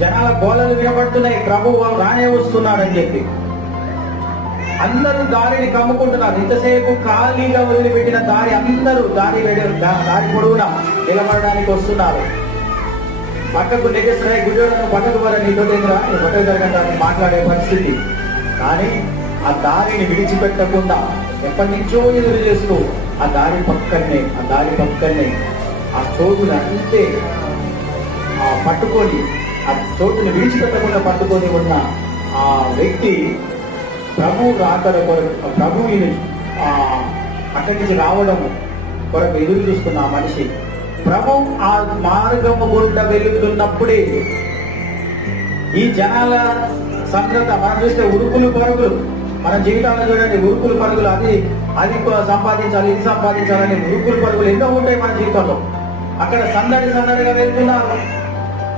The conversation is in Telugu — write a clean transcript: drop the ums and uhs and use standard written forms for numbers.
జనాల గోళలు వినబడుతున్నాయి, ప్రభువు రానే వస్తున్నాడని చెప్పి. అందరూ దారిని కమ్ముకుంటున్నారు. ఇంతసేపు ఖాళీగా వదిలిపెట్టిన దారి అందరూ దారి పొడవున నిలబడడానికి వస్తున్నారు. పక్కకు నెగ్గేస్తున్నాయి. గుడివాడను పక్కకు వర నీతో పక్కకు జరగడానికి మాట్లాడే పరిస్థితి. కానీ ఆ దారిని విడిచిపెట్టకుండా ఎప్పటి నుంచో ఎదురు చేస్తూ ఆ దారి పక్కనే ఆ చోటును అంతే పట్టుకొని, ఆ చోటును విడిచిపెట్టకుండా పట్టుకొని ఉన్న ఆ వ్యక్తి ప్రభు రాకడ కొరకు, ప్రభువుని అక్కడి నుంచి రావడం కొరకు ఎదురు చూస్తున్న ఆ మనిషి ప్రభు ఆ మార్గము గుండా వెళుతున్నప్పుడే ఈ జనాల సంఘత మనం చూస్తే ఉరుకులు పరుగులు, మన జీవితాల్లో చూడండి ఉరుకులు పరుగులు, అది సంపాదించాలి, ఇది సంపాదించాలని ఉరుకులు పరుగులు ఎన్నో ఉంటాయి మన జీవితంలో. అక్కడ సందడిగా వెళ్తున్నారు.